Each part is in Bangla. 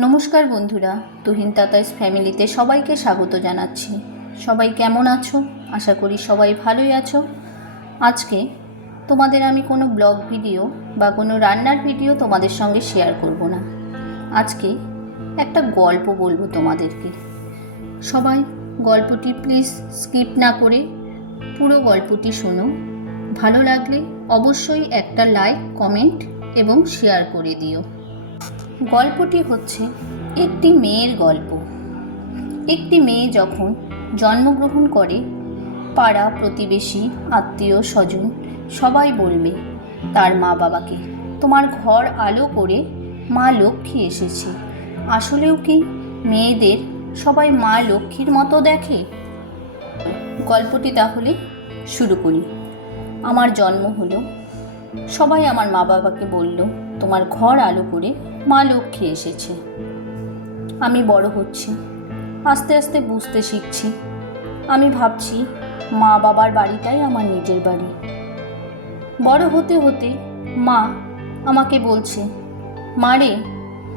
নমস্কার বন্ধুরা, তুহিন তাতাইস ফ্যামিলিতে সবাইকে স্বাগত জানাচ্ছি। সবাই কেমন আছো? আশা করি সবাই ভালোই আছো। আজকে তোমাদের আমি কোনো ব্লগ ভিডিও বা কোনো রান্নার ভিডিও তোমাদের সঙ্গে শেয়ার করব না। আজকে একটা গল্প বলবো তোমাদেরকে। সবাই গল্পটি প্লিজ স্কিপ না করে পুরো গল্পটি শোনো। ভালো লাগলে অবশ্যই একটা লাইক, কমেন্ট এবং শেয়ার করে দিও। গল্পটি হচ্ছে একটি মেয়ের গল্প। একটি মেয়ে যখন জন্মগ্রহণ করে, পাড়া প্রতিবেশী, আত্মীয় স্বজন সবাই বলবে তার মা বাবাকে, তোমার ঘর আলো করে মা লক্ষ্মী এসেছে। আসলেও কি মেয়েদের সবাই মা লক্ষ্মীর মতো দেখে? গল্পটি তাহলে শুরু করি। আমার জন্ম হলো, সবাই আমার মা বাবাকে বলল তোমার ঘর আলো করে মা লক্ষ্মী এসেছে। আমি বড় হচ্ছি, আস্তে আস্তে বুঝতে শিখছি। আমি ভাবছি মা বাবার বাড়িটাই আমার নিজের বাড়ি। বড় হতে হতে মা আমাকে বলছে, মা রে,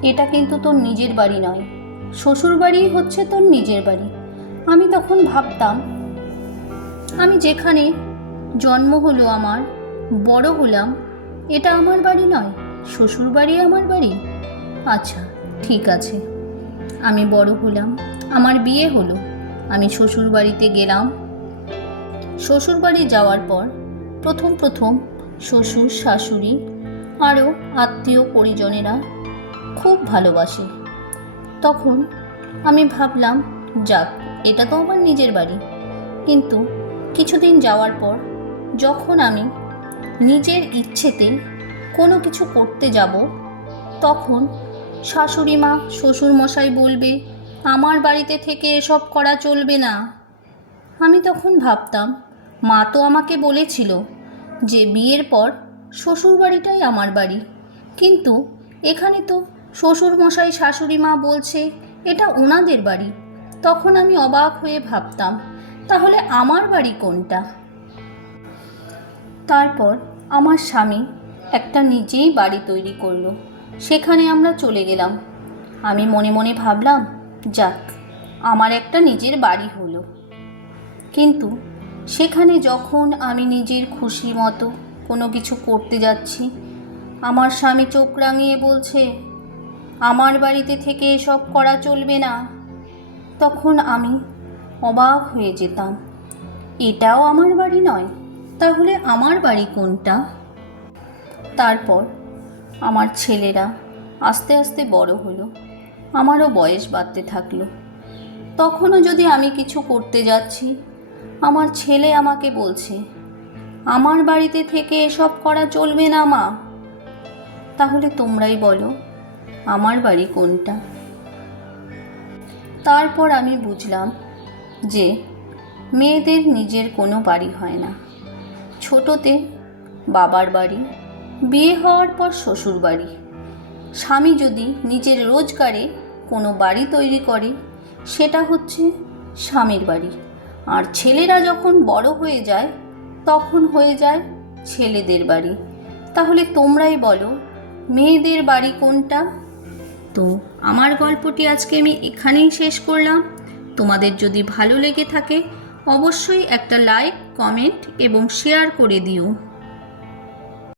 এটা কিন্তু তোর নিজের বাড়ি নয়, শ্বশুর বাড়িই হচ্ছে তোর নিজের বাড়ি। আমি তখন ভাবতাম, আমি যেখানে জন্ম হলো, আমার বড় হলাম, এটা আমার বাড়ি নয়, শ্বশুর বাড়ি আমার বাড়ি। আচ্ছা ঠিক আছে। আমি বড় হলাম, আমার বিয়ে হলো, আমি শ্বশুর বাড়িতে গেলাম। শ্বশুর বাড়ি যাওয়ার পর প্রথম শ্বশুর শাশুড়ি আরও আত্মীয় পরিজনেরা খুব ভালোবাসে। তখন আমি ভাবলাম, যাক, এটা তো আমার নিজের বাড়ি। কিন্তু কিছুদিন যাওয়ার পর যখন আমি নিজের ইচ্ছেতে কোনো কিছু করতে যাব, তখন শাশুড়ি মা, শ্বশুরমশাই বলবে আমার বাড়িতে থেকে এসব করা চলবে না। আমি তখন ভাবতাম, মা তো আমাকে বলেছিল যে বিয়ের পর শ্বশুর বাড়িটাই আমার বাড়ি, কিন্তু এখানে তো শ্বশুরমশাই শাশুড়ি মা বলছে এটা ওনাদের বাড়ি। তখন আমি অবাক হয়ে ভাবতাম, তাহলে আমার বাড়ি কোনটা? তারপর আমার স্বামী একটা নিজেই বাড়ি তৈরি করলো, সেখানে আমরা চলে গেলাম। আমি মনে মনে ভাবলাম, যাক, আমার একটা নিজের বাড়ি হলো। কিন্তু সেখানে যখন আমি নিজের খুশি মতো কোনো কিছু করতে যাচ্ছি, আমার স্বামী চোখ রাঙিয়ে বলছে আমার বাড়িতে থেকে এসব করা চলবে না। তখন আমি অবাক হয়ে যেতাম, এটাও আমার বাড়ি নয়, তাহলে আমার বাড়ি কোনটা? তারপর আমার ছেলেরা আস্তে আস্তে বড় হলো, আমারও বয়স বাড়তে থাকলো। তখনও যদি আমি কিছু করতে যাচ্ছি, আমার ছেলে আমাকে বলছে আমার বাড়িতে থেকে এসব করা চলবে না মা। তাহলে তোমরাই বলো আমার বাড়ি কোনটা? তারপর আমি বুঝলাম যে মেয়েদের নিজের কোনো বাড়ি হয় না। ছোটতে বাবার বাড়ি, বিয়ে হওয়ার পর শ্বশুর বাড়ি। স্বামী যদি নিজের রোজগারে কোনো বাড়ি তৈরি করে, সেটা হচ্ছে স্বামীর বাড়ি। আর ছেলেরা যখন বড় হয়ে যায়, তখন হয়ে যায় ছেলেদের বাড়ি। তাহলে তোমরাই বলো মেয়েদের বাড়ি কোনটা? তো আমার গল্পটি আজকে আমি এখানেই শেষ করলাম। তোমাদের যদি ভালো লেগে থাকে অবশ্যই একটা লাইক, কমেন্ট এবং শেয়ার করে দিও।